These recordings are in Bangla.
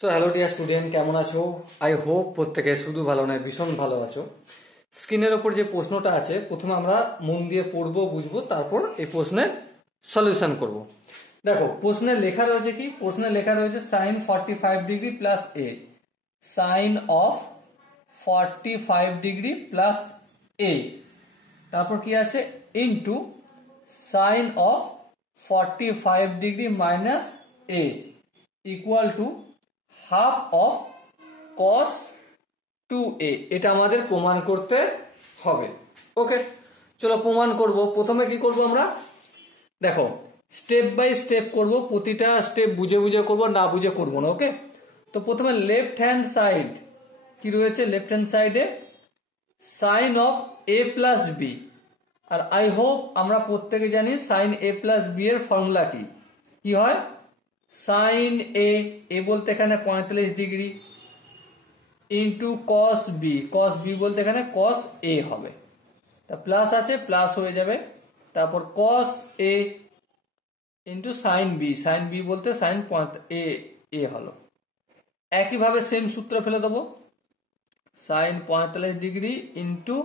সো হ্যালো ডিয়ার স্টুডেন্ট, কেমন আছো? আই হোপ প্রত্যেকে শুধু ভালো নয় ভীষণ ভালো আছো। স্ক্রিনের ওপর যে প্রশ্নটা আছে প্রথমে আমরা মন দিয়ে পড়বো, বুঝবো, তারপর এই প্রশ্নের সলিউশন করব। দেখো প্রশ্নের লেখা রয়েছে কি? প্রশ্নে লেখা রয়েছে sine 45 degree plus A, sine of 45 degree plus A, তারপর কি আছে into sine of 45 degree minus A equal to half of cos 2a। এটা আমাদের প্রমাণ করতে হবে। ওকে, চলো প্রমাণ করব। প্রথমে কি করব আমরা, দেখো স্টেপ বাই স্টেপ করব, প্রতিটা স্টেপ বুঝে বুঝে করব, না বুঝে করব না। ওকে, তো প্রথমে লেফট হ্যান্ড সাইড কি রয়েছে, লেফট হ্যান্ড সাইডে sine of a plus B. আর আই হোপ আমরা প্রত্যেকে জানি সাইন a প্লাস বি এর ফর্মুলা কি কি হয়, সাইন এ বলতে এখানে 45 degree into cos B, cos B বলতে এখানে কস এ হবে, তা প্লাস আছে প্লাস হয়ে যাবে, তারপর cos A into sine B, sine B বলতে সাইন এ হলো। একইভাবে সেম সূত্র ফেলে দেবো, sine 45 degree into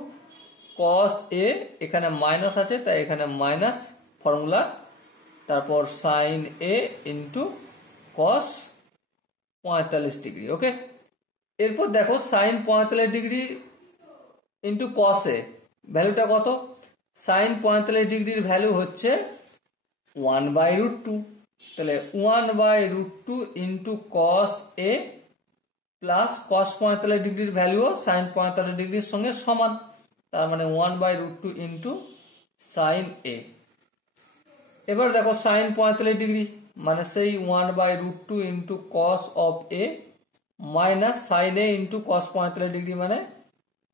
cos A, এখানে মাইনাস আছে তাই এখানে মাইনাস ফর্মুলা, তারপর sine A into cos 45 degree. Okay, এরপর দেখো sine 45 degree into cos A ভ্যালুটা কত, সাইন 45 ডিগ্রির ভ্যালু হচ্ছে 1/√2, তাহলে 1/√2 ইন্টু কস এ প্লাস কস 45 ডিগ্রির ভ্যালুও সাইন 45 ডিগ্রির সঙ্গে সমান, তার মানে 1/√2 ইন্টু সাইন এ। এবার দেখো সাইন 45 ডিগ্রি মানে সেই 1/√2 into cos of A minus sign A into cos 45 degree মানে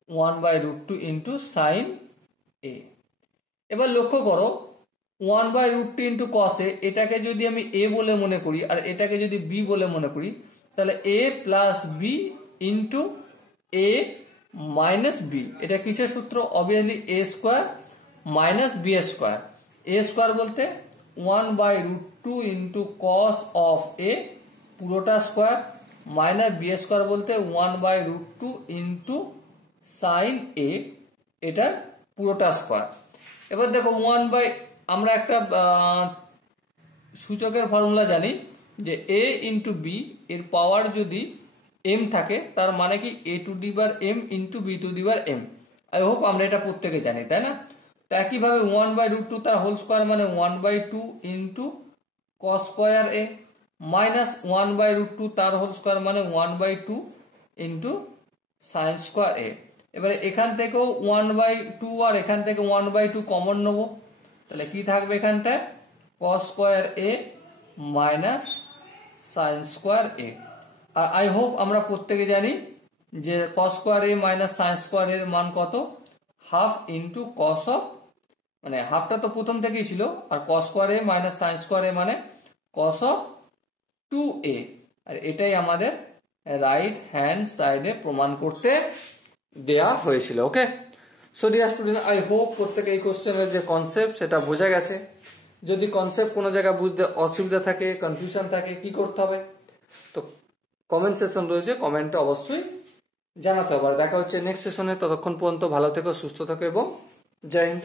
1/√2 ইন্টু সাইন এ। এবার লক্ষ্য করো 1/√2 ইন্টু কস এ, এটাকে যদি আমি এ বলে মনে করি আর এটাকে যদি বি বলে মনে করি, তাহলে এ প্লাস বি ইন্টু এ মাইনাস বি। এটা কিসের সূত্র? অবভিয়াসলি এ স্কোয়ার মাইনাস বি স্কোয়ার। এ স্কোয়ার বলতে 1/√2 ইন্টু কস অফ এ পুরোটা স্কোয়ার, মাইনাস বি স্কোয়ার বলতে 1/√2 ইন্টু সাইন এ, এটা পুরোটা স্কোয়ার। এবার দেখো আমরা একটা সূচকের ফর্মুলা জানি যে এ ইন্টু বি এর পাওয়ার যদি এম থাকে তার মানে কি A to the power M into B to the power M. I hope আমরা এটা প্রত্যেকে জানি, তাই না? তো একইভাবে 1/√2 তার হোল স্কোয়ার মানে 1/2 into cos square A minus 1/√2 তার হোল স্কোয়ার মানে 1/2 ইন্টু সাইন স্কোয়ার এ। এবারে এখান থেকেও 1/2 আর এখান থেকে 1/2 কমন নেবো, তাহলে কি থাকবে এখানটায়, cos square A minus sine square A. আর আই হোপ আমরা প্রত্যেকে জানি যে cos square A minus sine square এর মান কত, হাফ ইন্টু কস অফ, মানে হাফটা তো প্রথম থেকেই ছিল, আর কস square A minus sine square এ মানে কস অফ 2a। আর এটাই আমাদের রাইট হ্যান্ড সাইডে প্রমাণ করতে দেয়া হয়েছিল। Okay, so dear student, I hope প্রত্যেকে এই কোশ্চেনের যে কনসেপ্ট সেটা বোঝা গেছে। যদি কনসেপ্ট কোনো জায়গায় বুঝতে অসুবিধা থাকে, কনফিউশন থাকে, কি করতে হবে? তো কমেন্ট সেশন রয়েছে, কমেন্টে অবশ্যই জানাতে হবে। আর দেখা হচ্ছে নেক্সট সেশনে, ততক্ষণ পর্যন্ত ভালো থেকো, সুস্থ থেকো এবং জয় হিন্দ।